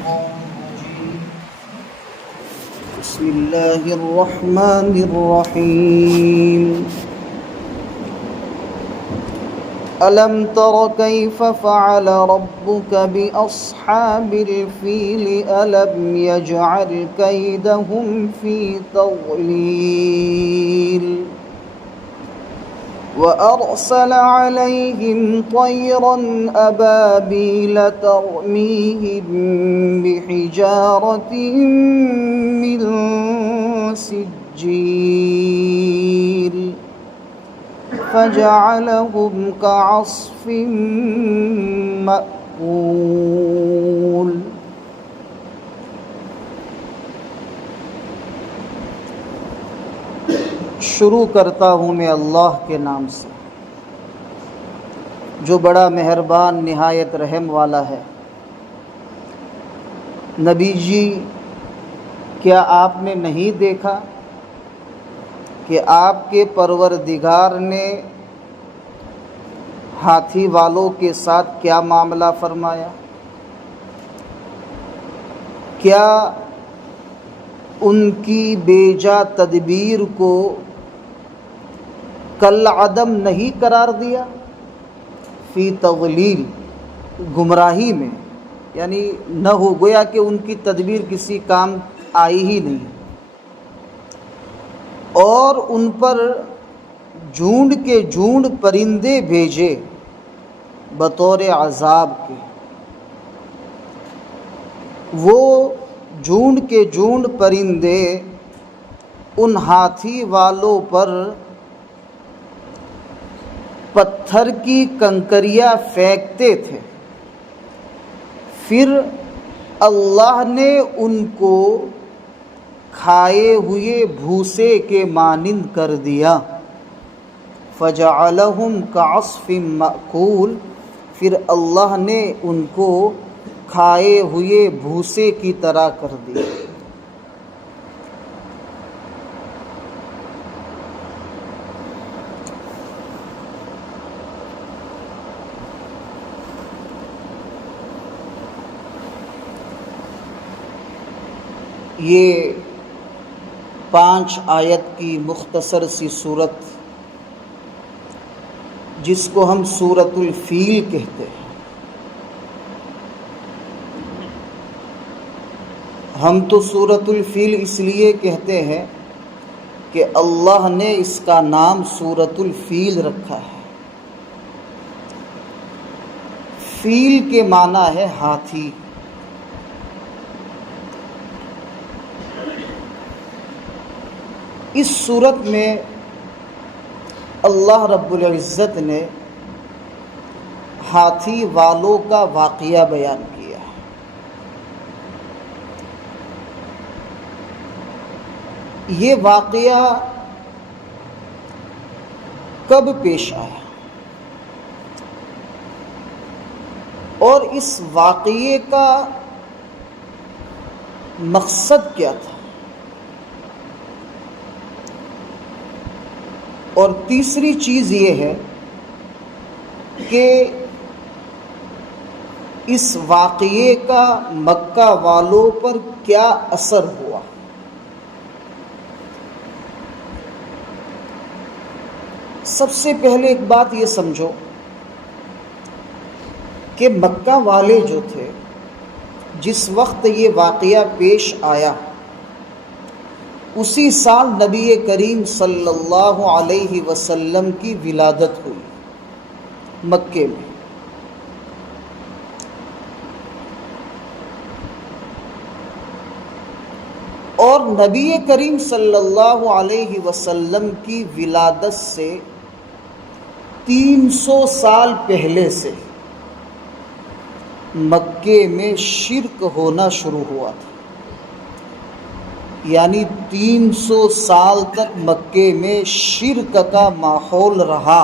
بسم الله الرحمن الرحيم ألم تر كيف فعل ربك بأصحاب الفيل ألم يجعل كيدهم في تضليل وأرسل عليهم طيرا أبابيل ترميهم بحجارة من سجيل فجعلهم كعصف مأكول۔ شروع کرتا ہوں میں اللہ کے نام سے جو بڑا مہربان نہایت رحم والا ہے۔ نبی جی، کیا آپ نے نہیں دیکھا کہ آپ کے پروردگار نے ہاتھی والوں کے ساتھ کیا معاملہ فرمایا؟ کیا ان کی بیجا تدبیر کو کل عدم نہیں قرار دیا؟ فی تضلیل، گمراہی میں، یعنی نہ ہو گویا کہ ان کی تدبیر کسی کام آئی ہی نہیں، اور ان پر جھونڈ کے جھونڈ پرندے بھیجے بطور عذاب کے۔ وہ جھونڈ کے جھونڈ پرندے ان ہاتھی والوں پر پتھر کی کنکریاں پھینکتے تھے، پھر اللہ نے ان کو کھائے ہوئے بھوسے کے مانند کر دیا۔ فجعلہم کعصف مأکول، پھر اللہ نے ان کو کھائے ہوئے بھوسے کی طرح کر دیا۔ یہ 5 آیت کی مختصر سی صورت، جس کو ہم سورۃ الفیل کہتے ہیں، ہم تو سورۃ الفیل اس لیے کہتے ہیں کہ اللہ نے اس کا نام سورۃ الفیل رکھا ہے۔ فیل کے معنی ہے ہاتھی۔ اس صورت میں اللہ رب العزت نے ہاتھی والوں کا واقعہ بیان کیا ہے۔ یہ واقعہ کب پیش آیا اور اس واقعے کا مقصد کیا تھا، اور تیسری چیز یہ ہے کہ اس واقعے کا مکہ والوں پر کیا اثر ہوا۔ سب سے پہلے ایک بات یہ سمجھو کہ مکہ والے جو تھے، جس وقت یہ واقعہ پیش آیا، اسی سال نبی کریم صلی اللہ علیہ وسلم کی ولادت ہوئی مکے میں۔ اور نبی کریم صلی اللہ علیہ وسلم کی ولادت سے 300 سال پہلے سے مکے میں شرک ہونا شروع ہوا تھا، یعنی 300 سال تک مکے میں شرک کا ماحول رہا۔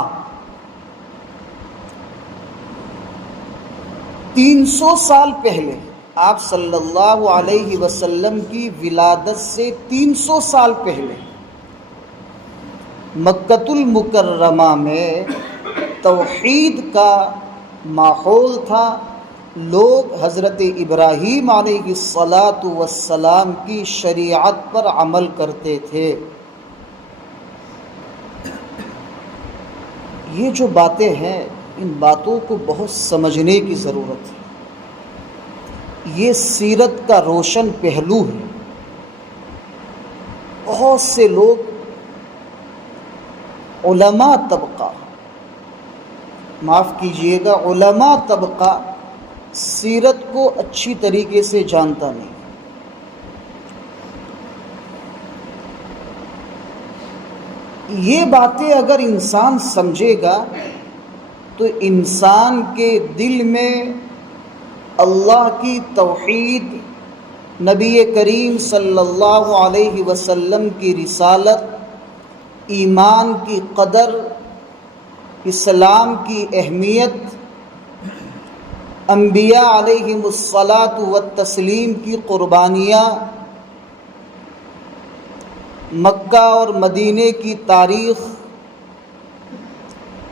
300 سال پہلے، آپ صلی اللہ علیہ وسلم کی ولادت سے 300 سال پہلے مکۃ المکرمہ میں توحید کا ماحول تھا، لوگ حضرت ابراہیم علیہ السلام کی شریعت پر عمل کرتے تھے۔ یہ جو باتیں ہیں، ان باتوں کو بہت سمجھنے کی ضرورت ہے۔ یہ سیرت کا روشن پہلو ہے۔ بہت سے لوگ علماء طبقہ، معاف کیجئے گا، علماء طبقہ سیرت کو اچھی طریقے سے جانتا نہیں۔ یہ باتیں اگر انسان سمجھے گا تو انسان کے دل میں اللہ کی توحید، نبی کریم صلی اللہ علیہ وسلم کی رسالت، ایمان کی قدر، اسلام کی اہمیت، انبیاء علیہم الصلاۃ والتسلیم کی قربانیاں، مکہ اور مدینے کی تاریخ،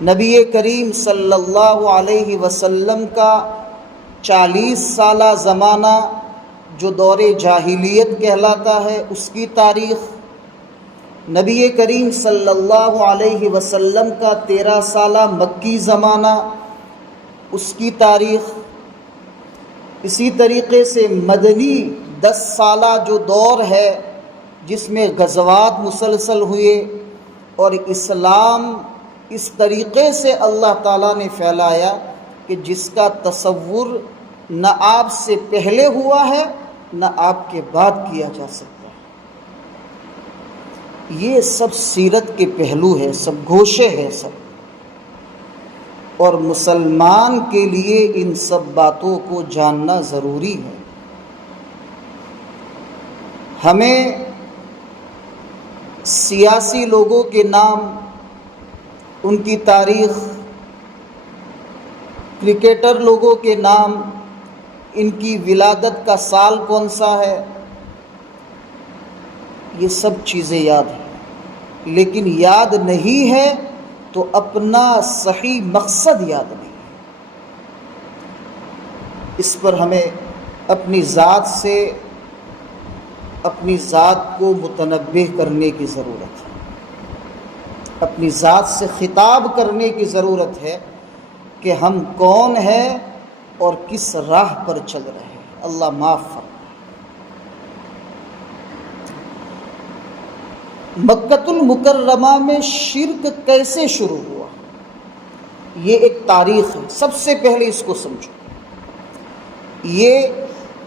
نبی کریم صلی اللہ علیہ وسلم کا 40 سالہ زمانہ جو دور جاہلیت کہلاتا ہے اس کی تاریخ، نبی کریم صلی اللہ علیہ وسلم کا 13 سالہ مکی زمانہ اس کی تاریخ، اسی طریقے سے مدنی 10 سالہ جو دور ہے جس میں غزوات مسلسل ہوئے، اور اسلام اس طریقے سے اللہ تعالیٰ نے پھیلایا کہ جس کا تصور نہ آپ سے پہلے ہوا ہے نہ آپ کے بعد کیا جا سکتا ہے۔ یہ سب سیرت کے پہلو ہے، سب گوشے ہیں سب، اور مسلمان کے لیے ان سب باتوں کو جاننا ضروری ہے۔ ہمیں سیاسی لوگوں کے نام، ان کی تاریخ، کرکٹر لوگوں کے نام، ان کی ولادت کا سال کون سا ہے، یہ سب چیزیں یاد ہیں، لیکن یاد نہیں ہے تو اپنا صحیح مقصد یاد نہیں ہے۔ اس پر ہمیں اپنی ذات سے، اپنی ذات کو متنبہ کرنے کی ضرورت ہے، اپنی ذات سے خطاب کرنے کی ضرورت ہے کہ ہم کون ہیں اور کس راہ پر چل رہے ہیں۔ اللہ معاف فرمائے۔ مکۃ المکرمہ میں شرک کیسے شروع ہوا؟ یہ ایک تاریخ ہے، سب سے پہلے اس کو سمجھو۔ یہ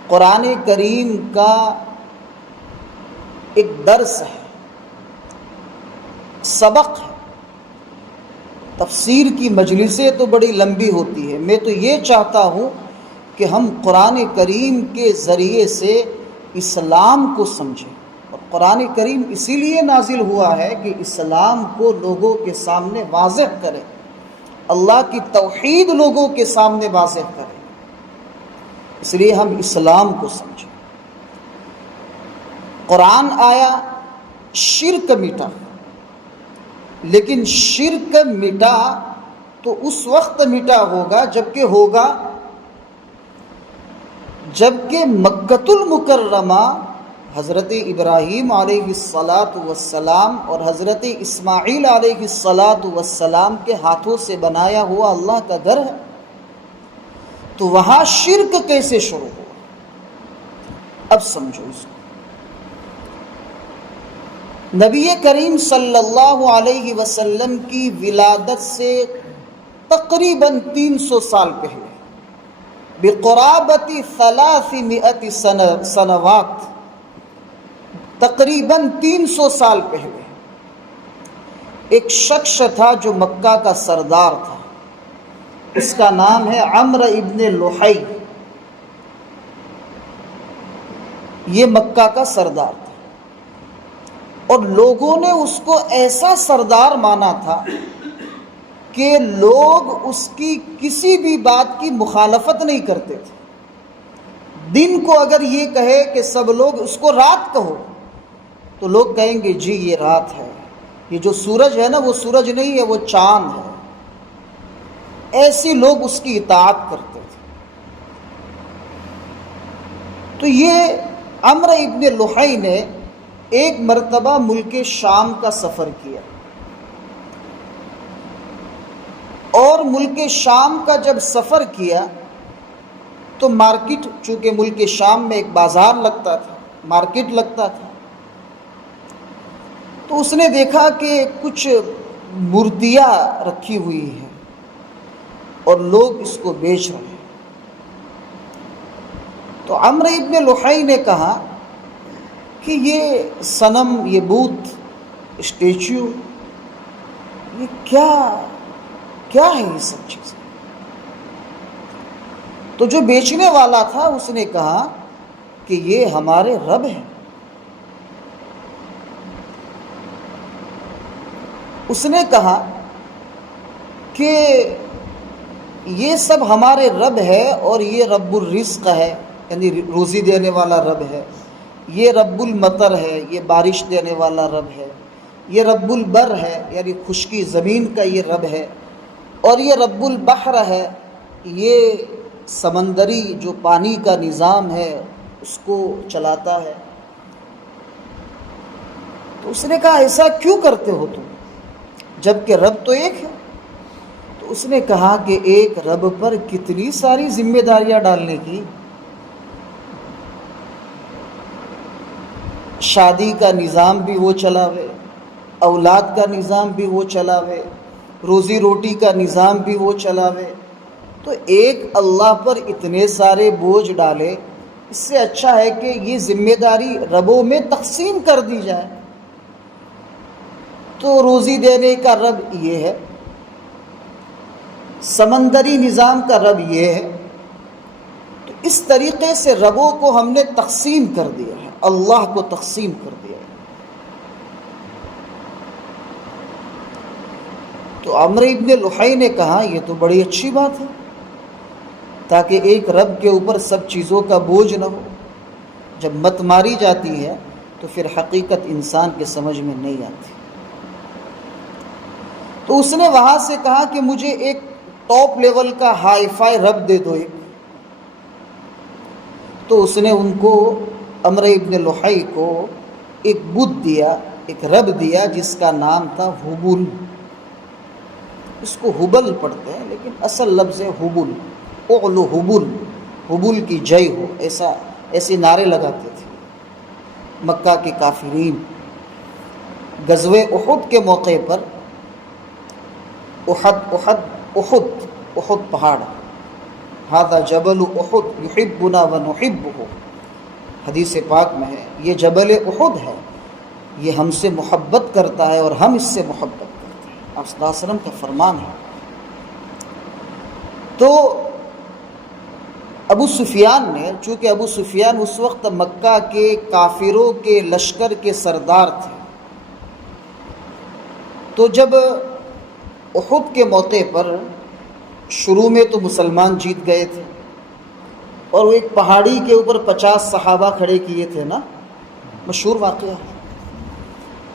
قرآن کریم کا ایک درس ہے، سبق ہے۔ تفسیر کی مجلسیں تو بڑی لمبی ہوتی ہے، میں تو یہ چاہتا ہوں کہ ہم قرآن کریم کے ذریعے سے اسلام کو سمجھیں، اور قرآن کریم اسی لیے نازل ہوا ہے کہ اسلام کو لوگوں کے سامنے واضح کرے، اللہ کی توحید لوگوں کے سامنے واضح کرے، اس لیے ہم اسلام کو سمجھیں۔ قرآن آیا، شرک مٹا، لیکن شرک مٹا تو اس وقت مٹا ہوگا جبکہ مکۃ المکرمہ حضرت ابراہیم علیہ السلام اور حضرت اسماعیل علیہ السلام کے ہاتھوں سے بنایا ہوا اللہ کا گھر ہے، تو وہاں شرک کیسے شروع ہوا؟ اب سمجھو اس کو۔ نبی کریم صلی اللہ علیہ وسلم کی ولادت سے تقریباً 300 سال پہلے، بقرابت 300 سنوات، تقریباً 300 سال پہلے ایک شخص تھا جو مکہ کا سردار تھا، اس کا نام ہے عمرو ابن لحی۔ یہ مکہ کا سردار تھا، اور لوگوں نے اس کو ایسا سردار مانا تھا کہ لوگ اس کی کسی بھی بات کی مخالفت نہیں کرتے تھے۔ دن کو اگر یہ کہے کہ سب لوگ اس کو رات کہو تو لوگ کہیں گے جی یہ رات ہے، یہ جو سورج ہے نا وہ سورج نہیں ہے، وہ چاند ہے۔ ایسے لوگ اس کی اطاعت کرتے تھے۔ تو یہ عمرو ابن لحی نے ایک مرتبہ ملک شام کا سفر کیا، اور ملک شام کا جب سفر کیا تو مارکیٹ، چونکہ ملک شام میں ایک بازار لگتا تھا، مارکیٹ لگتا تھا، تو اس نے دیکھا کہ کچھ مورتیاں رکھی ہوئی ہیں اور لوگ اس کو بیچ رہے ہیں۔ تو عمرو ابن لحی نے کہا کہ یہ صنم، یہ بت، اسٹیچو، یہ کیا ہے یہ سب چیزیں؟ تو جو بیچنے والا تھا اس نے کہا کہ یہ ہمارے رب ہیں۔ اس نے کہا کہ یہ سب ہمارے رب ہے، اور یہ رب الرزق ہے، یعنی روزی دینے والا رب ہے، یہ رب المطر ہے، یہ بارش دینے والا رب ہے، یہ رب البر ہے، یعنی خشکی زمین کا یہ رب ہے، اور یہ رب البحر ہے، یہ سمندری جو پانی کا نظام ہے اس کو چلاتا ہے۔ تو اس نے کہا ایسا کیوں کرتے ہو تم، جبکہ رب تو ایک ہے؟ تو اس نے کہا کہ ایک رب پر کتنی ساری ذمہ داریاں ڈالنے کی، شادی کا نظام بھی وہ چلاوے، اولاد کا نظام بھی وہ چلاوے، روزی روٹی کا نظام بھی وہ چلاوے، تو ایک اللہ پر اتنے سارے بوجھ ڈالے، اس سے اچھا ہے کہ یہ ذمہ داری ربوں میں تقسیم کر دی جائے۔ تو روزی دینے کا رب یہ ہے، سمندری نظام کا رب یہ ہے، تو اس طریقے سے ربوں کو ہم نے تقسیم کر دیا ہے، اللہ کو تقسیم کر دیا ہے۔ تو عمرو ابن لحی نے کہا یہ تو بڑی اچھی بات ہے، تاکہ ایک رب کے اوپر سب چیزوں کا بوجھ نہ ہو۔ جب مت ماری جاتی ہے تو پھر حقیقت انسان کے سمجھ میں نہیں آتی۔ تو اس نے وہاں سے کہا کہ مجھے ایک ٹاپ لیول کا ہائی فائی رب دے دو ایک۔ تو اس نے ان کو، عمرو ابن لحی کو، ایک بت دیا، ایک رب دیا جس کا نام تھا حبل۔ اس کو حبل پڑھتے ہیں لیکن اصل لفظ ہے حبل، اعلو حبل، حبل کی جے ہو، ایسے نعرے لگاتے تھے مکہ کے کافرین۔ غزوہ احد کے موقع پر، احد پہاڑ، ھذا جبل احد یحبنا ونحبہ، حدیث پاک میں ہے یہ جبل احد ہے، یہ ہم سے محبت کرتا ہے اور ہم اس سے محبت کرتے ہیں، آپ صلی اللہ علیہ وسلم کا فرمان ہے۔ تو ابو سفیان نے، چونکہ ابو سفیان اس وقت مکہ کے کافروں کے لشکر کے سردار تھے، تو جب احد کے موقع پر شروع میں تو مسلمان جیت گئے تھے، اور وہ ایک پہاڑی کے اوپر 50 صحابہ کھڑے کیے تھے نا، مشہور واقعہ ہے۔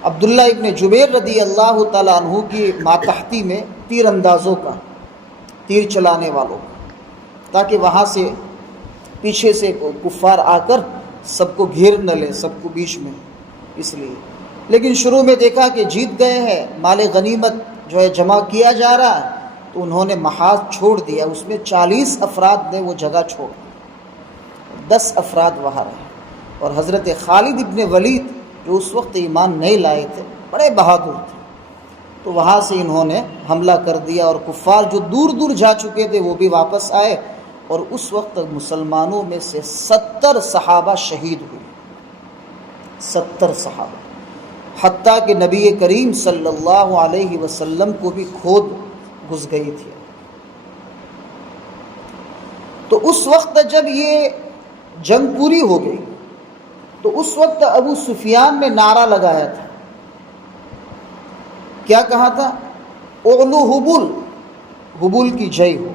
عبداللہ ابن جبیر رضی اللہ تعالیٰ عنہ کی ماتحتی میں تیر اندازوں کا، تیر چلانے والوں کا، تاکہ وہاں سے پیچھے سے کفار آ کر سب کو گھیر نہ لے، سب کو بیچ میں، اس لیے۔ لیکن شروع میں دیکھا کہ جیت گئے ہیں، مال غنیمت جو ہے جمع کیا جا رہا ہے، تو انہوں نے محاذ چھوڑ دیا، اس میں 40 افراد نے وہ جگہ چھوڑ دی، 10 افراد وہاں رہے، اور حضرت خالد ابن ولید جو اس وقت ایمان نہیں لائے تھے، بڑے بہادر تھے، تو وہاں سے انہوں نے حملہ کر دیا، اور کفار جو دور دور جا چکے تھے وہ بھی واپس آئے، اور اس وقت مسلمانوں میں سے 70 صحابہ شہید ہوئے، 70 صحابہ، حتیٰ کہ نبی کریم صلی اللہ علیہ وسلم کو بھی کھود گھس گئی تھی۔ تو اس وقت جب یہ جنگ پوری ہو گئی تو اس وقت ابو سفیان نے نعرہ لگایا تھا، کیا کہا تھا؟ اغلو حبل، حبل کی جے ہو۔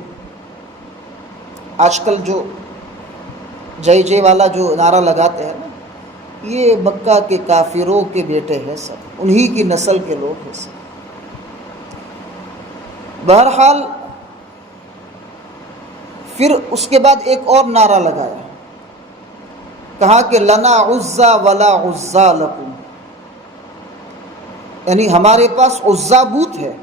آج کل جو جے والا جو نعرہ لگاتے ہیں نا، یہ مکہ کے کافروں کے بیٹے ہیں، سب انہی کی نسل کے لوگ ہیں سب۔ بہرحال پھر اس کے بعد ایک اور نعرہ لگایا، کہا کہ لنا عزا ولا عزا لکم، یعنی ہمارے پاس عزا بت ہے،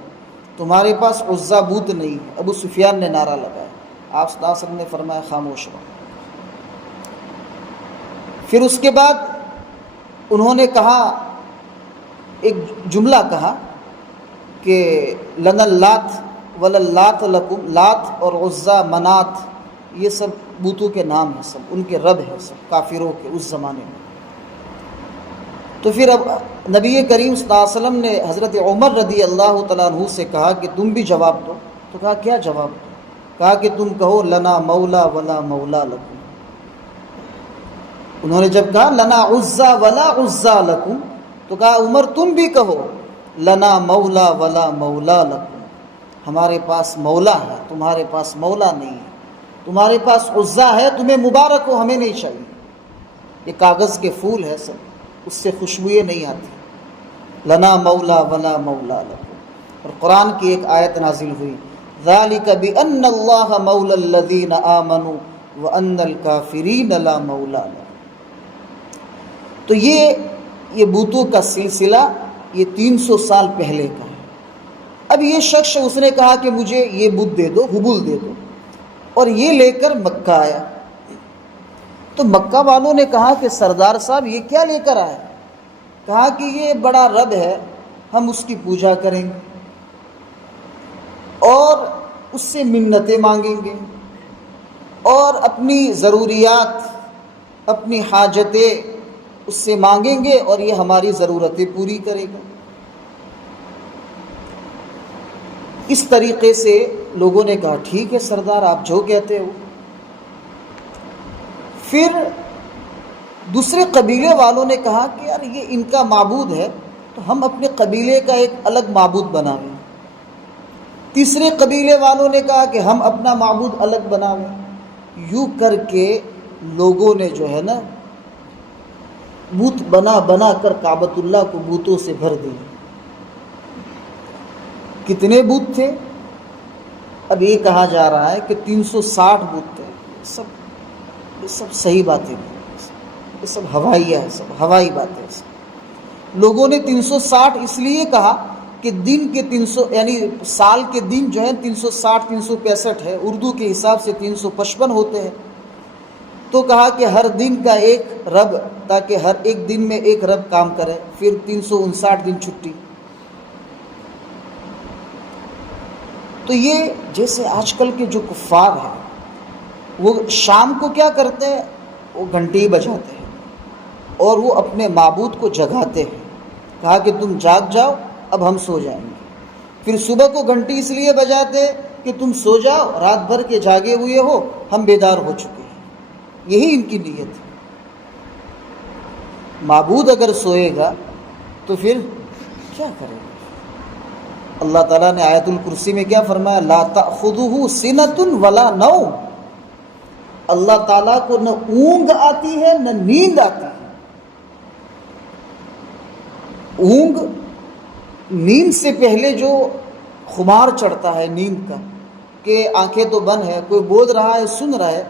تمہارے پاس عزا بت نہیں ہے۔ ابو سفیان نے نعرہ لگایا، آپ صلی اللہ علیہ وسلم نے فرمایا خاموش رہو۔ پھر اس کے بعد انہوں نے کہا، ایک جملہ کہا کہ لنا اللات وللات لکم، لات اور عزا منات یہ سب بتوں کے نام ہیں، سب ان کے رب ہیں، سب کافروں کے اس زمانے میں۔ تو پھر اب نبی کریم صلی اللہ علیہ وسلم نے حضرت عمر رضی اللہ تعالیٰ عنہ سے کہا کہ تم بھی جواب دو۔ تو کہا کیا جواب دو؟ کہا کہ تم کہو لنا مولا ولا مولا لکم۔ انہوں نے جب کہا لنا عزا ولا عزا لکم، تو کہا عمر تم بھی کہو لنا مولا ولا مولا لکم، ہمارے پاس مولا ہے، تمہارے پاس مولا نہیں ہے، تمہارے پاس عزا ہے، تمہیں مبارک ہو، ہمیں نہیں چاہیے۔ یہ کاغذ کے پھول ہے سب، اس سے خوشبوئیں نہیں آتی۔ لنا مولا ولا مولا لکم۔ اور قرآن کی ایک آیت نازل ہوئی، ذالک بأن اللہ مولا الذین آمنوا وأن الکافرین لا مولا لهم۔ تو یہ بتوں کا سلسلہ یہ 300 سال پہلے کا ہے۔ اب یہ شخص اس نے کہا کہ مجھے یہ بت دے دو، حبل دے دو، اور یہ لے کر مکہ آیا۔ تو مکہ والوں نے کہا کہ سردار صاحب یہ کیا لے کر آئے؟ کہا کہ یہ بڑا رب ہے، ہم اس کی پوجا کریں گے اور اس سے منتیں مانگیں گے اور اپنی ضروریات، اپنی حاجتیں اس سے مانگیں گے اور یہ ہماری ضرورتیں پوری کرے گا۔ اس طریقے سے لوگوں نے کہا ٹھیک ہے سردار، آپ جو کہتے ہو۔ پھر دوسرے قبیلے والوں نے کہا کہ یار یہ ان کا معبود ہے تو ہم اپنے قبیلے کا ایک الگ معبود بنائیں۔ تیسرے قبیلے والوں نے کہا کہ ہم اپنا معبود الگ بنائیں۔ یوں کر کے لوگوں نے جو ہے نا بت بنا بنا کر کعبۃ اللہ کو بتوں سے بھر دی۔ کتنے بت تھے؟ اب یہ کہا جا رہا ہے کہ 360 بت تھے۔ یہ سب صحیح باتیں نہیں، یہ سب ہوائیہ ہے، سب ہوائی باتیں۔ لوگوں نے 360 اس لیے کہا کہ دن کے 300 یعنی سال کے دن جو ہے 360 365 ہے، اردو کے حساب سے 355 ہوتے ہیں۔ تو کہا کہ ہر دن کا ایک رب، تاکہ ہر ایک دن میں ایک رب کام کرے، پھر 359 دن چھٹی۔ تو یہ جیسے آج کل کے جو کفار ہیں وہ شام کو کیا کرتے ہیں، وہ گھنٹی بجاتے ہیں اور وہ اپنے معبود کو جگاتے ہیں۔ کہا کہ تم جاگ جاؤ، اب ہم سو جائیں گے۔ پھر صبح کو گھنٹی اس لیے بجاتے کہ تم سو جاؤ، رات بھر کے جاگے ہوئے ہو، ہم بیدار ہو چکے ہیں۔ یہی ان کی نیت ہے۔ معبود اگر سوئے گا تو پھر کیا کرے گا؟ اللہ تعالیٰ نے آیت الکرسی میں کیا فرمایا؟ لا تأخذہ سنۃ ولا نوم۔ اللہ تعالیٰ کو نہ اونگ آتی ہے نہ نیند آتی ہے۔ اونگ نیند سے پہلے جو خمار چڑھتا ہے نیند کا، کہ آنکھیں تو بند ہے، کوئی بول رہا ہے سن رہا ہے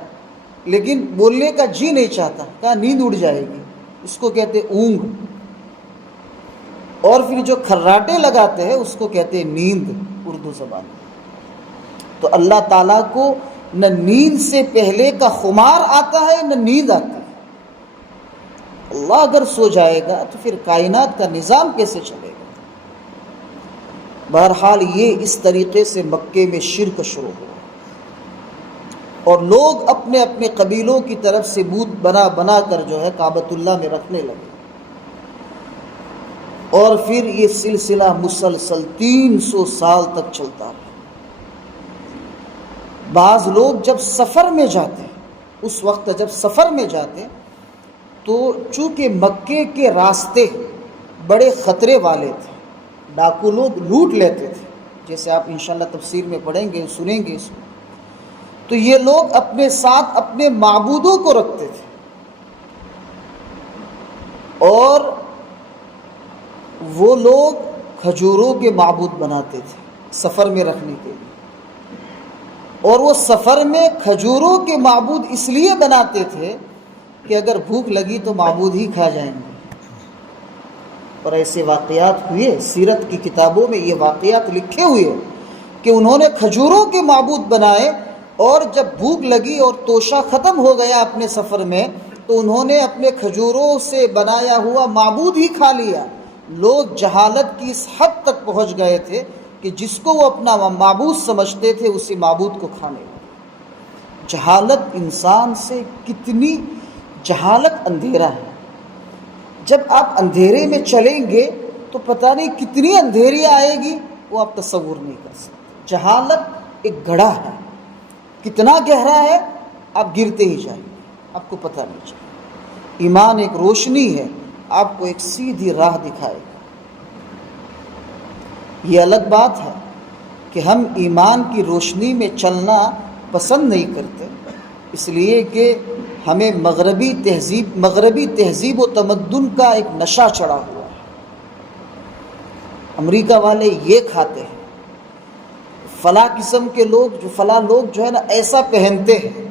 لیکن بولنے کا جی نہیں چاہتا، کہا نیند اڑ جائے گی، اس کو کہتے اونگ۔ اور پھر جو کھراٹے لگاتے ہیں اس کو کہتے ہیں نیند اردو زبان میں۔ تو اللہ تعالیٰ کو نہ نیند سے پہلے کا خمار آتا ہے نہ نیند آتی ہے۔ اللہ اگر سو جائے گا تو پھر کائنات کا نظام کیسے چلے گا؟ بہرحال یہ اس طریقے سے مکے میں شرک شروع ہوا اور لوگ اپنے اپنے قبیلوں کی طرف سے بت بنا بنا کر جو ہے کعبۃ اللہ میں رکھنے لگے۔ اور پھر یہ سلسلہ مسلسل 300 سال تک چلتا رہا۔ بعض لوگ جب سفر میں جاتے، اس وقت جب سفر میں جاتے تو چونکہ مکے کے راستے بڑے خطرے والے تھے، ڈاکو لوگ لوٹ لیتے تھے، جیسے آپ انشاءاللہ تفسیر میں پڑھیں گے، سنیں گے اس میں۔ تو یہ لوگ اپنے ساتھ اپنے معبودوں کو رکھتے تھے اور وہ لوگ کھجوروں کے معبود بناتے تھے سفر میں رکھنے کے لیے۔ اور وہ سفر میں کھجوروں کے معبود اس لیے بناتے تھے کہ اگر بھوک لگی تو معبود ہی کھا جائیں گے. اور ایسے واقعات ہوئے، سیرت کی کتابوں میں یہ واقعات لکھے ہوئے کہ انہوں نے کھجوروں کے معبود بنائے، اور جب بھوک لگی اور توشہ ختم ہو گیا اپنے سفر میں تو انہوں نے اپنے کھجوروں سے بنایا ہوا معبود ہی کھا لیا. لوگ جہالت کی اس حد تک پہنچ گئے تھے کہ جس کو وہ اپنا معبود سمجھتے تھے اسی معبود کو کھانے لگے. جہالت انسان سے کتنی جہالت اندھیرا ہے. جب آپ اندھیرے میں چلیں گے تو پتہ نہیں کتنی اندھیری آئے گی، وہ آپ تصور نہیں کر سکتے. جہالت ایک گڑھا ہے، کتنا گہرا ہے آپ گرتے ہی جائیں گے، آپ کو پتہ نہیں چلے. ایمان ایک روشنی ہے، آپ کو ایک سیدھی راہ دکھائے گا. یہ الگ بات ہے کہ ہم ایمان کی روشنی میں چلنا پسند نہیں کرتے، اس لیے کہ ہمیں مغربی تہذیب و تمدن کا ایک نشہ چڑھا ہوا ہے. امریکہ والے یہ کھاتے ہیں، فلاں قسم کے لوگ جو ہے نا ایسا پہنتے ہیں،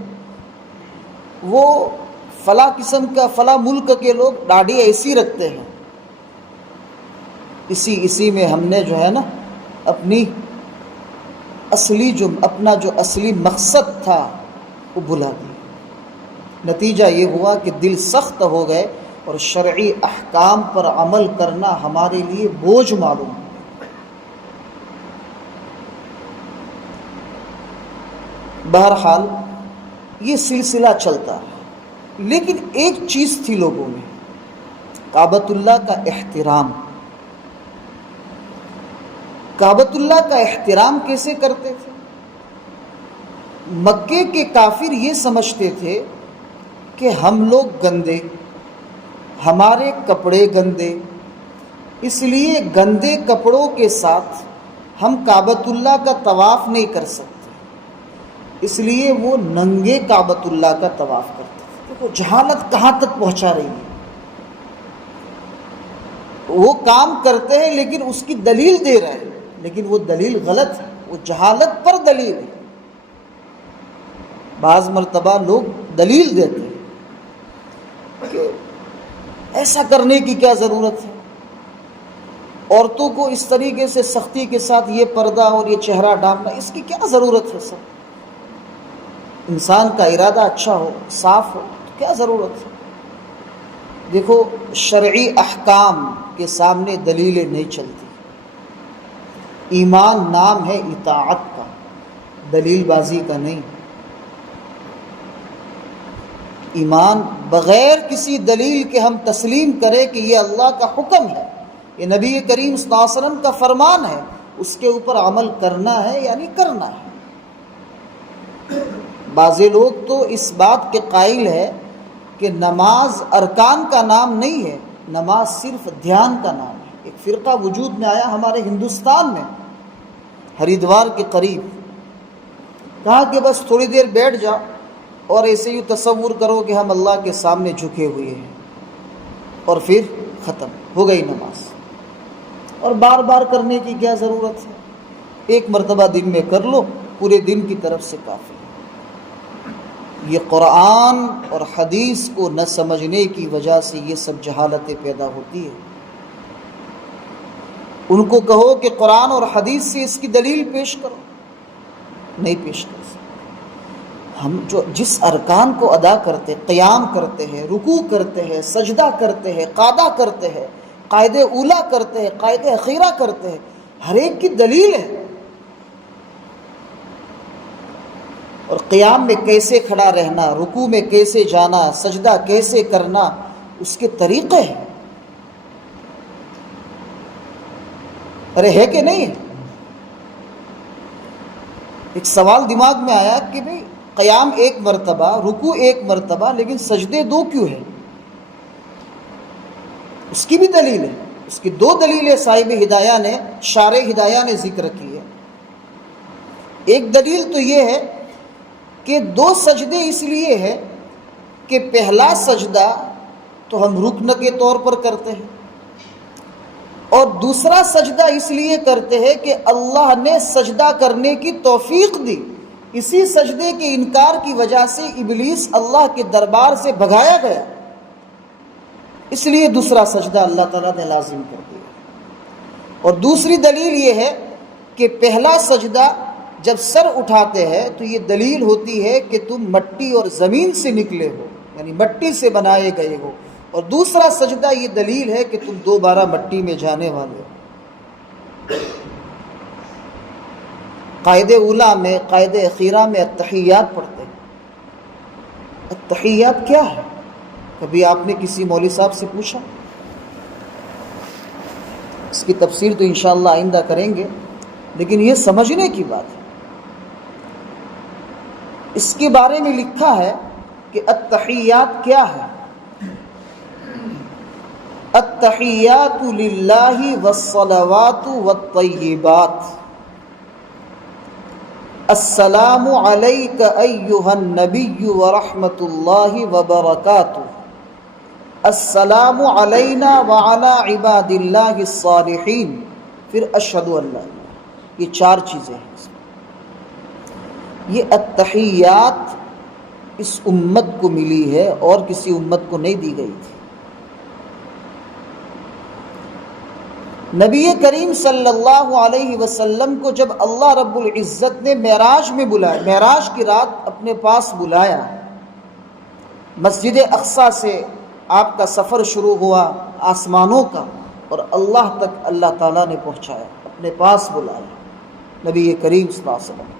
وہ فلاں قسم کا فلاں ملک کے لوگ داڑھی ایسی رکھتے ہیں. اسی میں ہم نے جو ہے نا اپنی اپنا جو اصلی مقصد تھا وہ بھلا دیا. نتیجہ یہ ہوا کہ دل سخت ہو گئے اور شرعی احکام پر عمل کرنا ہمارے لیے بوجھ معلوم ہو. بہرحال یہ سلسلہ چلتا ہے، لیکن ایک چیز تھی لوگوں میں، کعبۃ اللہ کا احترام. کعبۃ اللہ کا احترام کیسے کرتے تھے؟ مکے کے کافر یہ سمجھتے تھے کہ ہم لوگ گندے، ہمارے کپڑے گندے، اس لیے گندے کپڑوں کے ساتھ ہم کعبۃ اللہ کا طواف نہیں کر سکتے، اس لیے وہ ننگے کعبۃ اللہ کا طواف کرتے تھے. دیکھو جہالت کہاں تک پہنچا رہی ہے. وہ کام کرتے ہیں لیکن اس کی دلیل دے رہے ہیں، لیکن وہ دلیل غلط ہے، وہ جہالت پر دلیل ہے. بعض مرتبہ لوگ دلیل دیتے ہیں کہ ایسا کرنے کی کیا ضرورت ہے، عورتوں کو اس طریقے سے سختی کے ساتھ یہ پردہ اور یہ چہرہ ڈھانپنا، اس کی کیا ضرورت ہے. سب انسان کا ارادہ اچھا ہو، صاف ہو، تو کیا ضرورت ہے. دیکھو شرعی احکام کے سامنے دلیلیں نہیں چلتی. ایمان نام ہے اطاعت کا، دلیل بازی کا نہیں. ایمان بغیر کسی دلیل کے ہم تسلیم کریں کہ یہ اللہ کا حکم ہے، یہ نبی کریم صلی اللہ علیہ وسلم کا فرمان ہے، اس کے اوپر عمل کرنا ہے یعنی کرنا ہے. بعض لوگ تو اس بات کے قائل ہے کہ نماز ارکان کا نام نہیں ہے، نماز صرف دھیان کا نام ہے. ایک فرقہ وجود میں آیا ہمارے ہندوستان میں، ہریدوار کے قریب، کہا کہ بس تھوڑی دیر بیٹھ جاؤ اور ایسے ہی تصور کرو کہ ہم اللہ کے سامنے جھکے ہوئے ہیں، اور پھر ختم ہو گئی نماز. اور بار بار کرنے کی کیا ضرورت ہے؟ ایک مرتبہ دن میں کر لو، پورے دن کی طرف سے کافی. یہ قرآن اور حدیث کو نہ سمجھنے کی وجہ سے یہ سب جہالتیں پیدا ہوتی ہے. ان کو کہو کہ قرآن اور حدیث سے اس کی دلیل پیش کرو، نہیں پیش کر سکتے. ہم جس ارکان کو ادا کرتے، قیام کرتے ہیں، رکوع کرتے ہیں، سجدہ کرتے ہیں، قعدہ کرتے ہیں، قائد اولا کرتے ہیں، قائد اخیرہ کرتے ہیں، ہر ایک کی دلیل ہے. اور قیام میں کیسے کھڑا رہنا، رکوع میں کیسے جانا، سجدہ کیسے کرنا، اس کے طریقے ہیں. ارے ہے کہ نہیں؟ ایک سوال دماغ میں آیا کہ بھئی قیام ایک مرتبہ، رکوع ایک مرتبہ، لیکن سجدے دو کیوں ہیں؟ اس کی بھی دلیل ہے. اس کی دو دلیلیں صاحب ہدایہ نے، شارح ہدایہ نے ذکر کی ہے. ایک دلیل تو یہ ہے کہ دو سجدے اس لیے ہے کہ پہلا سجدہ تو ہم رکن کے طور پر کرتے ہیں، اور دوسرا سجدہ اس لیے کرتے ہیں کہ اللہ نے سجدہ کرنے کی توفیق دی. اسی سجدے کے انکار کی وجہ سے ابلیس اللہ کے دربار سے بھگایا گیا، اس لیے دوسرا سجدہ اللہ تعالیٰ نے لازم کر دیا۔ اور دوسری دلیل یہ ہے کہ پہلا سجدہ جب سر اٹھاتے ہیں تو یہ دلیل ہوتی ہے کہ تم مٹی اور زمین سے نکلے ہو، یعنی مٹی سے بنائے گئے ہو، اور دوسرا سجدہ یہ دلیل ہے کہ تم دوبارہ مٹی میں جانے والے ہو۔ قاعدہ اولیٰ میں، قاعدہ اخیرہ میں التحیات پڑھتے ہیں۔ التحیات کیا ہے؟ کبھی آپ نے کسی مولوی صاحب سے پوچھا؟ اس کی تفسیر تو انشاءاللہ آئندہ کریں گے، لیکن یہ سمجھنے کی بات ہے۔ اس کے بارے میں لکھا ہے کہ التحیات کیا ہے؟ التحیات للہ والصلوات والطیبات، السلام علیک ایہا النبی ورحمۃ اللہ وبرکاتہ، السلام علینا وعلی عباد اللہ الصالحین، پھر اشہد ان لا الہ الا اللہ۔ یہ 4 چیزیں ہیں اس میں۔ یہ التحیات اس امت کو ملی ہے اور کسی امت کو نہیں دی گئی تھی۔ نبی کریم صلی اللہ علیہ وسلم کو جب اللہ رب العزت نے معراج میں بلایا، معراج کی رات اپنے پاس بلایا، مسجد اقصیٰ سے آپ کا سفر شروع ہوا آسمانوں کا، اور اللہ تک اللہ تعالیٰ نے پہنچایا، اپنے پاس بلایا نبی کریم صلی اللہ علیہ وسلم۔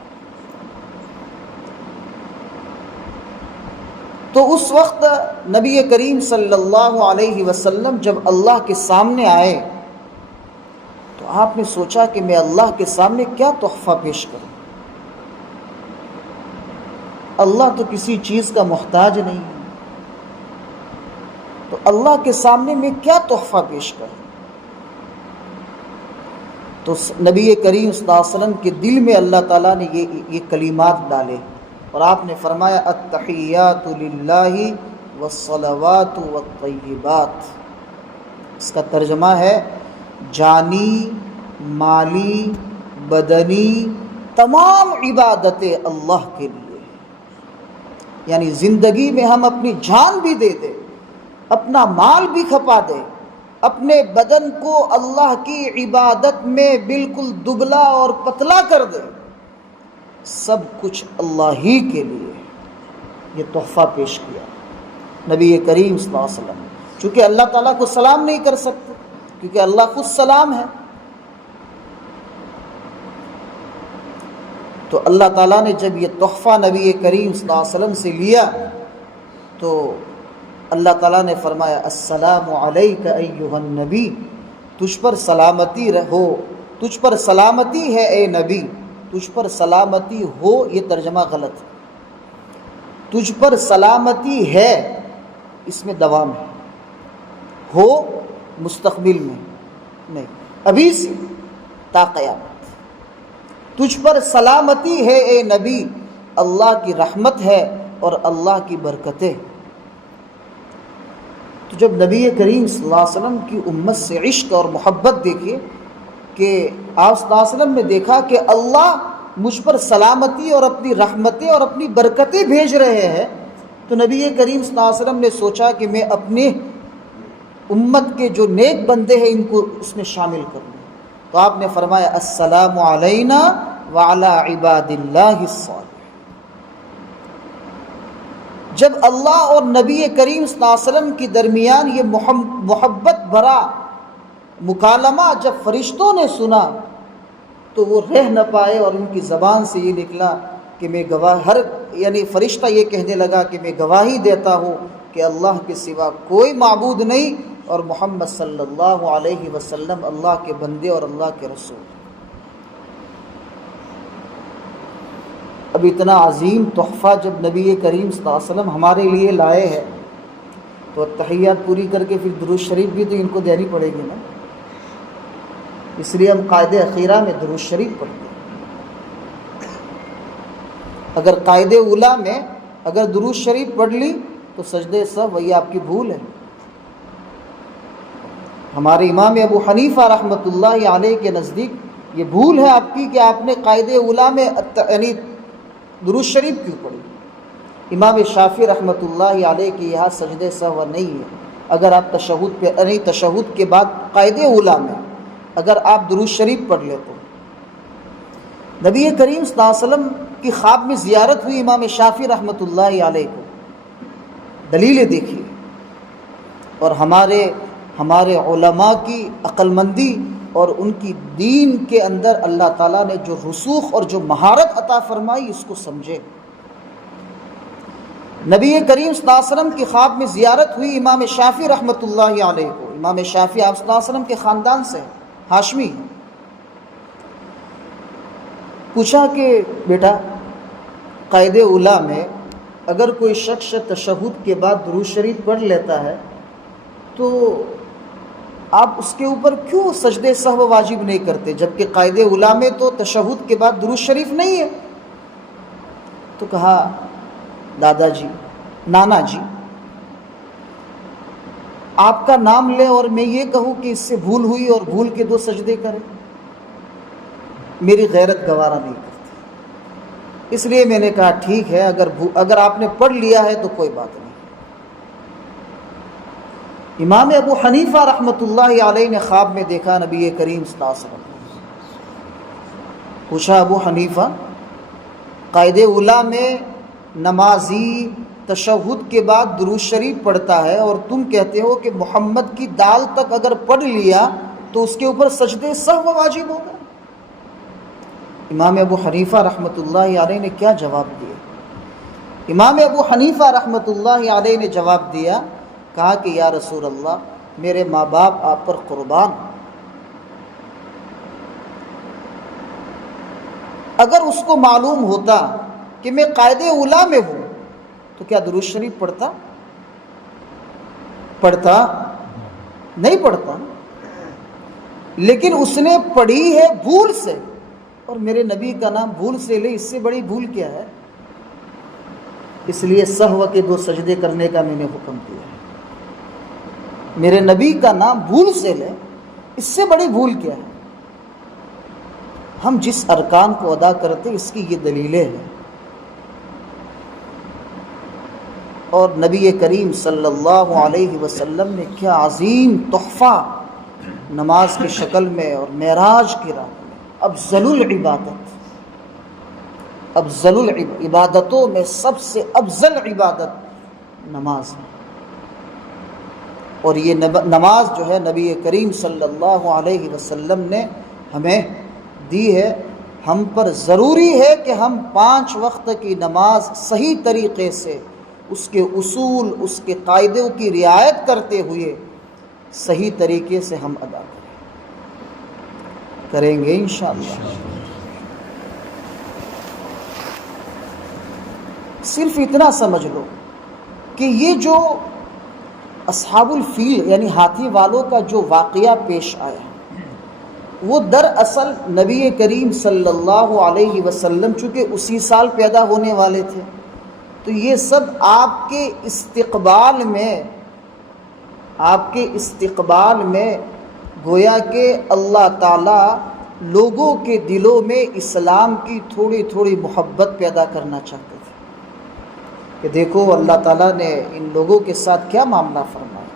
تو اس وقت نبی کریم صلی اللہ علیہ وسلم جب اللہ کے سامنے آئے تو آپ نے سوچا کہ میں اللہ کے سامنے کیا تحفہ پیش کروں؟ اللہ تو کسی چیز کا محتاج نہیں ہے، تو اللہ کے سامنے میں کیا تحفہ پیش کروں؟ تو نبی کریم صلی اللہ علیہ وسلم کے دل میں اللہ تعالیٰ نے یہ کلمات ڈالے، اور آپ نے فرمایا التحیات للہ والصلوات والطیبات۔ اس کا ترجمہ ہے جانی، مالی، بدنی تمام عبادتیں اللہ کے لیے، یعنی زندگی میں ہم اپنی جان بھی دے دیں، اپنا مال بھی کھپا دیں، اپنے بدن کو اللہ کی عبادت میں بالکل دبلا اور پتلا کر دیں، سب کچھ اللہ ہی کے لیے یہ تحفہ پیش کیا نبی کریم صلی اللہ علیہ وسلم۔ چونکہ اللہ تعالیٰ کو سلام نہیں کر سکتے کیونکہ اللہ خود سلام ہے، تو اللہ تعالیٰ نے جب یہ تحفہ نبی کریم صلی اللہ علیہ وسلم سے لیا تو اللہ تعالیٰ نے فرمایا السلام علیک ایہا النبی، تجھ پر سلامتی ہو، تجھ پر سلامتی ہے اے نبی، تجھ پر سلامتی ہو، یہ ترجمہ غلط ہے، تجھ پر سلامتی ہے، اس میں دوام ہے، ہو مستقبل میں نہیں، ابھی سے تا قیامت، تجھ پر سلامتی ہے اے نبی، اللہ کی رحمت ہے اور اللہ کی برکتیں۔ تو جب نبی کریم صلی اللہ علیہ وسلم کی امت سے عشق اور محبت دیکھیے کہ آپ صلی اللہ علیہ وسلم نے دیکھا کہ اللہ مجھ پر سلامتی اور اپنی رحمتیں اور اپنی برکتیں بھیج رہے ہیں، تو نبی کریم صلی اللہ علیہ وسلم نے سوچا کہ میں اپنے امت کے جو نیک بندے ہیں ان کو اس میں شامل کروں، تو آپ نے فرمایا السلام علینا وعلی عباد اللہ الصالحین۔ جب اللہ اور نبی کریم صلی اللہ علیہ وسلم کے درمیان یہ محبت بھرا مکالمہ جب فرشتوں نے سنا تو وہ رہ نہ پائے، اور ان کی زبان سے یہ نکلا کہ میں گواہ، یعنی فرشتہ یہ کہنے لگا کہ میں گواہی دیتا ہوں کہ اللہ کے سوا کوئی معبود نہیں، اور محمد صلی اللہ علیہ وسلم اللہ کے بندے اور اللہ کے رسول۔ اب اتنا عظیم تحفہ جب نبی کریم صلی اللہ علیہ وسلم ہمارے لیے لائے ہیں تو تحیات پوری کر کے پھر درود شریف بھی تو ان کو دینی پڑے گی نا، اس لیے ہم قاعدہ اخیرہ میں درود شریف پڑھتے ہیں۔ اگر قاعدہ اولیٰ میں اگر درود شریف پڑھ لی تو سجدے سہو وہی آپ کی بھول ہے۔ ہمارے امام ابو حنیفہ رحمۃ اللہ علیہ کے نزدیک یہ بھول ہے آپ کی کہ آپ نے قاعدہ اولیٰ میں یعنی درود شریف کیوں پڑھی؟ امام شافعی رحمۃ اللہ علیہ کے یہاں سجدے سہو نہیں ہے۔ اگر آپ تشہد پہ نہیں، تشہد کے بعد قاعدے اولیٰ میں اگر آپ درود شریف پڑھ لے تو نبی کریم صلی اللہ علیہ وسلم کی خواب میں زیارت ہوئی امام شافعی رحمۃ اللہ علیہ کو، دلیلیں دیکھیے، اور ہمارے علماء کی عقل مندی اور ان کی دین کے اندر اللہ تعالیٰ نے جو رسوخ اور جو مہارت عطا فرمائی، اس کو سمجھے۔ نبی کریم صلی اللہ علیہ وسلم کی خواب میں زیارت ہوئی امام شافعی رحمۃ اللہ علیہ کو۔ امام شافعی آپ صلی اللہ علیہ وسلم کے خاندان سے ہاشمی ہیں۔ پوچھا کہ بیٹا، قاعدے اولیٰ میں اگر کوئی شخص تشہد کے بعد درود شریف پڑھ لیتا ہے تو آپ اس کے اوپر کیوں سجدے سہو واجب نہیں کرتے، جبکہ قاعدے اولیٰ میں تو تشہد کے بعد درود شریف نہیں ہے؟ تو کہا دادا جی، نانا جی، آپ کا نام لے اور میں یہ کہوں کہ اس سے بھول ہوئی اور بھول کے 2 سجدے کرے، میری غیرت گوارا نہیں کرتی۔ اس لیے میں نے کہا ٹھیک ہے، اگر آپ نے پڑھ لیا ہے تو کوئی بات نہیں۔ امام ابو حنیفہ رحمۃ اللہ علیہ نے خواب میں دیکھا نبی کریم صلی اللہ علیہ وسلم۔ پوچھا ابو حنیفہ، قاعدے اولیٰ میں نمازی تشہد کے بعد درود شریف پڑھتا ہے اور تم کہتے ہو کہ محمد کی دال تک اگر پڑھ لیا تو اس کے اوپر سجدے سہو واجب ہوگا؟ امام ابو حنیفہ رحمۃ اللہ علیہ نے کیا جواب دیا؟ امام ابو حنیفہ رحمۃ اللہ علیہ نے جواب دیا، کہا کہ یا رسول اللہ، میرے ماں باپ آپ پر قربان، اگر اس کو معلوم ہوتا کہ میں قاعدے اولیٰ میں ہوں تو کیا درود شریف پڑھتا؟ نہیں پڑھتا، لیکن اس نے پڑھی ہے بھول سے، اور میرے نبی کا نام بھول سے لے، اس سے بڑی بھول کیا ہے؟ اس لیے سہو کے 2 سجدے کرنے کا میں نے حکم دیا ہے۔ میرے نبی کا نام بھول سے لے، اس سے بڑی بھول کیا ہے؟ ہم جس ارکان کو ادا کرتے اس کی یہ دلیلیں ہیں، اور نبی کریم صلی اللہ علیہ وسلم نے کیا عظیم تحفہ نماز کی شکل میں اور معراج کی رات میں، افضل العبادتوں میں سب سے افضل عبادت نماز ہے، اور یہ نماز جو ہے نبی کریم صلی اللہ علیہ وسلم نے ہمیں دی ہے۔ ہم پر ضروری ہے کہ ہم 5 وقت کی نماز صحیح طریقے سے، اس کے اصول، اس کے قاعدوں کی رعایت کرتے ہوئے صحیح طریقے سے ہم ادا کریں گے انشاءاللہ۔ صرف اتنا سمجھ لو کہ یہ جو اصحاب الفیل یعنی ہاتھی والوں کا جو واقعہ پیش آیا، وہ دراصل نبی کریم صلی اللہ علیہ وسلم چونکہ اسی سال پیدا ہونے والے تھے، تو یہ سب آپ کے استقبال میں گویا کہ اللہ تعالیٰ لوگوں کے دلوں میں اسلام کی تھوڑی تھوڑی محبت پیدا کرنا چاہتے تھے کہ دیکھو اللہ تعالیٰ نے ان لوگوں کے ساتھ کیا معاملہ فرمایا۔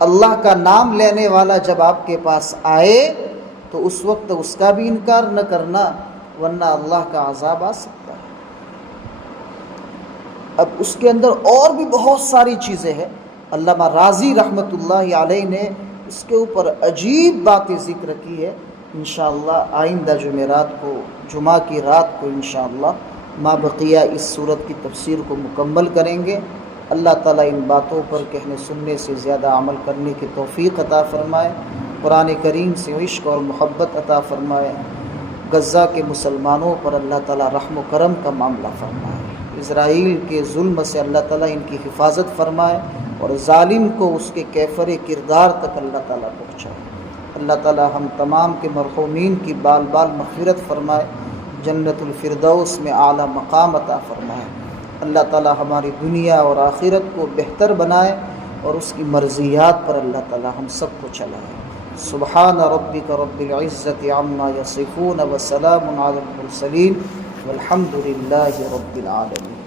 اللہ کا نام لینے والا جب آپ کے پاس آئے تو اس وقت اس کا بھی انکار نہ کرنا، ورنہ اللہ کا عذاب آ سکتا ہے۔ اب اس کے اندر اور بھی بہت ساری چیزیں ہیں، علامہ راضی رحمۃ اللہ علیہ نے اس کے اوپر عجیب باتیں ذکر کی ہے۔ انشاءاللہ آئندہ جمعرات کو، جمعہ کی رات کو انشاءاللہ ما بقیہ اس صورت کی تفسیر کو مکمل کریں گے۔ اللہ تعالیٰ ان باتوں پر کہنے سننے سے زیادہ عمل کرنے کی توفیق عطا فرمائے، قرآن کریم سے عشق اور محبت عطا فرمائے، غزہ کے مسلمانوں پر اللہ تعالیٰ رحم و کرم کا معاملہ فرمائے، اسرائیل کے ظلم سے اللہ تعالیٰ ان کی حفاظت فرمائے، اور ظالم کو اس کے کیفر کردار تک اللہ تعالیٰ پہنچائے۔ اللہ تعالیٰ ہم تمام کے مرحومین کی بال بال مغفرت فرمائے، جنت الفردوس میں اعلیٰ مقام عطا فرمائے۔ اللہ تعالیٰ ہماری دنیا اور آخرت کو بہتر بنائے، اور اس کی مرضیات پر اللہ تعالیٰ ہم سب کو چلائے۔ سبحان ربک رب العزت عما یصفون وسلام علی المرسلین والحمد للہ رب العالمین.